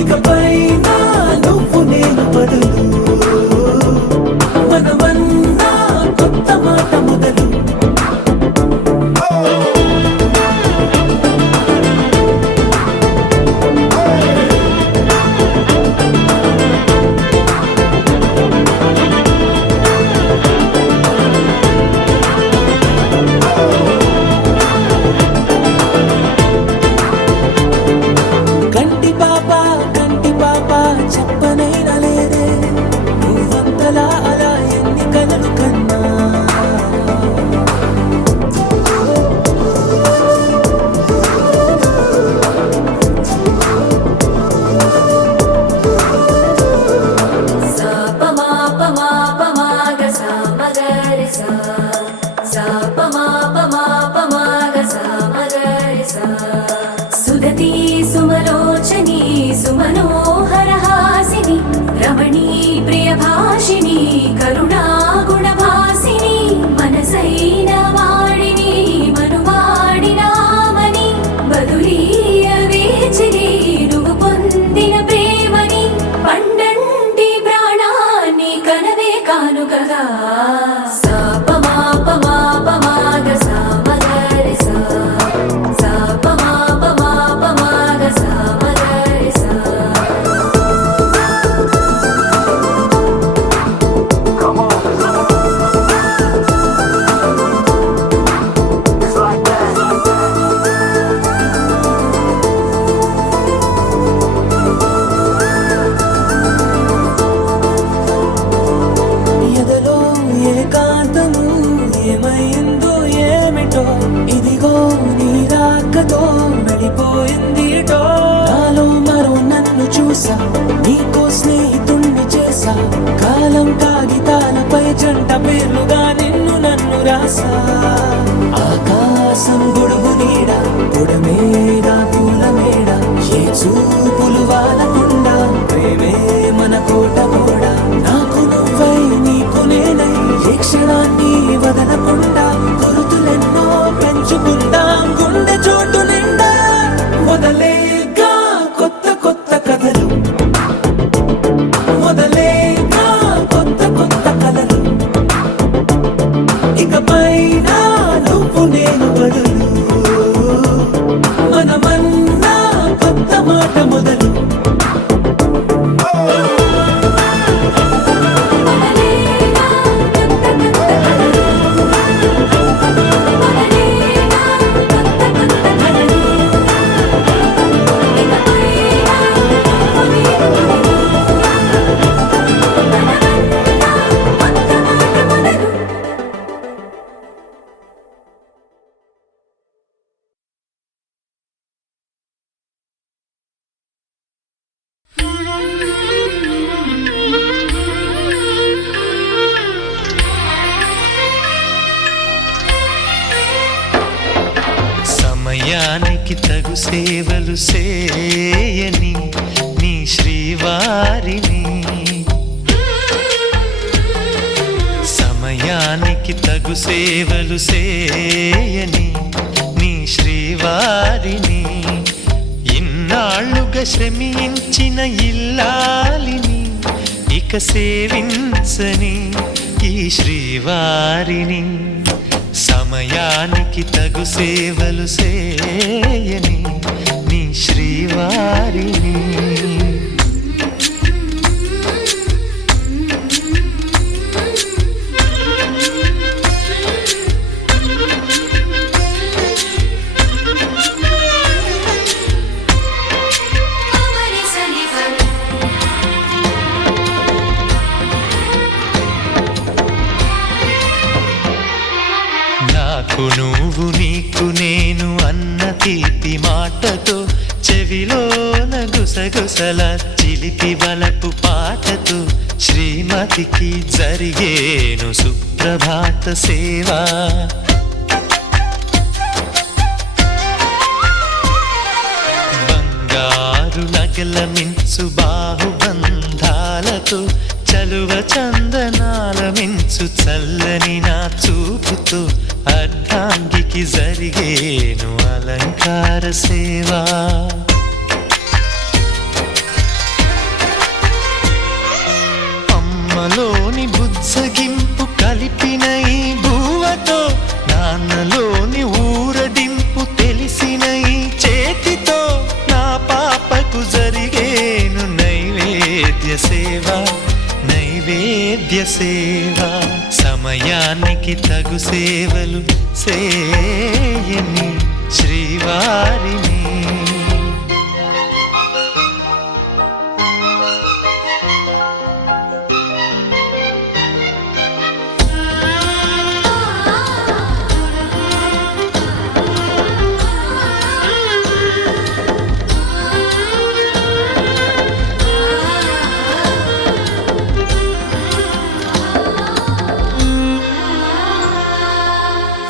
ఇకపై నా నువ్వు నేను బదులు మనమన్నా కొత్త మాట మొదలు కంటి పాప చెప్పనైనా లేదే నువ్వంతలా అలా ఎన్ని కలలు కన్నా సుదతి సుమలోచని సుమనోహరహాసిని రమణీ ప్రియభాషిణి కరుణా గుణభాసిని మనసైన వాడిని మనువాడినామని బదులీయ వేచిని నువ్వు పొందిన ప్రేమని పండంటి ప్రాణాన్ని కనవే కానుకగా ఏకాంతము ఏమైందో ఏమిటో ఇదిగో నీ రాకతో వెళ్ళిపోయిందిటో నాలో మరో నన్ను చూసా నీకో స్నేహితుణ్ణి చేసా కాలం కాగితాలపై జంట పేర్లుగా నిన్ను నన్ను రాసా ఆకాశం గొడుగు నీడ పొడమేడ పూల మేడ ఏ చూపులు వాలకుండా ప్రేమే మన కోట గోడ నాకు నువ్వై నీకు నేనై ఏ క్షణాన్ని వదలకుండా గురుతులెన్నో పెంచుకుందాం గుండె చోటు నిండా మొదలేగా కొత్త కొత్త కథలు మొదలేగా కొత్త కొత్త కథలు ఇకపై నా నువ్వు నేను బదులు మనమన్నా కొత్త మాట మొదలు సమయానికి తగు సేవలు చేయని నీ శ్రీవారిని సమయానికి తగు సేవలు చేయని నీ శ్రీవారిని ఇన్నాళ్ళుగా శ్రమించిన ఇల్లాలిని ఇక సేవించని ఈ శ్రీవారిని సమయానికి తగు సేవలు చేయని నీ శ్రీవారిని నాకు నువ్వు నీకు నేను అన్న తీపి మాటతో చెవిలోన గుసగుసల చిలిపి వలపు పాటతో శ్రీమతికి జరిగేను సుప్రభాత సేవా బంగారు నగల మించు బాహుబంధాలతో చలువ చందనాల మించు చల్లని నా చూపుతో అర్ధాంగికి జరిగేను అలంకార సేవా నాకు జరిగేను నైవేద్య సేవ నైవేద్య సేవ సమయానికి తగు సేవలు సేయని శ్రీవారిని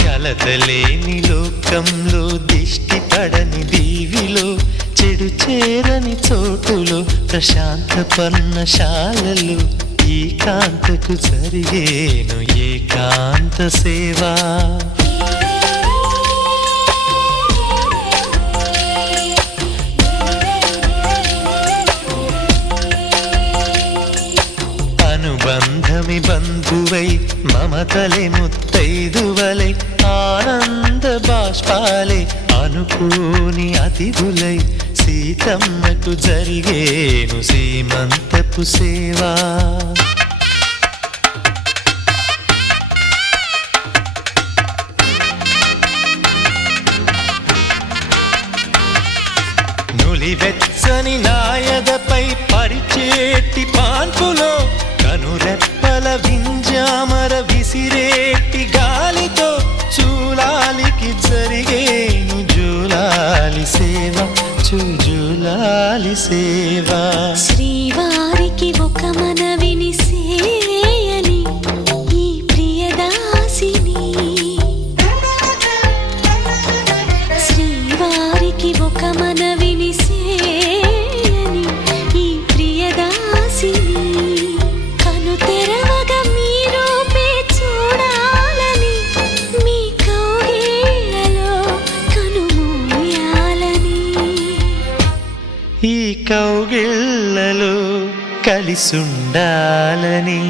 కలతలేని లోకంలో దిష్టి పడని దీవిలో చెడు చేరని చోటులో ప్రశాంత పర్ణశాలలో ఈ కాంతకు జరిగేను ఏకాంత సేవా అనుబంధమి బంధువై మమతలే ముత్తైదువలై ఆనంద బాష్పాలే అనుకోని అతిథులై సీతమ్మకు జరిగేను సీమంతపు సేవా నులివెచ్చని నాయదపై పరిచేటి పాన్పులో కనురెప్పల వింజామర విసిరేటి గాలితో చూలాలికి జరిగేను జూలాలి సేవ జూలాలి సేవ శ్రీవారికి ఒక మనవిని సేయని ఈ ప్రియదాసిని శ్రీవారికి ఒక మనవిని సేయని ఈ ప్రియదాసిని కను తెరవగా మీ రూపే చూడాలని మీ కౌగిళ్ళలో కనుమూయాలని ఈ కౌగిళ్ళలో కలిసుండాలని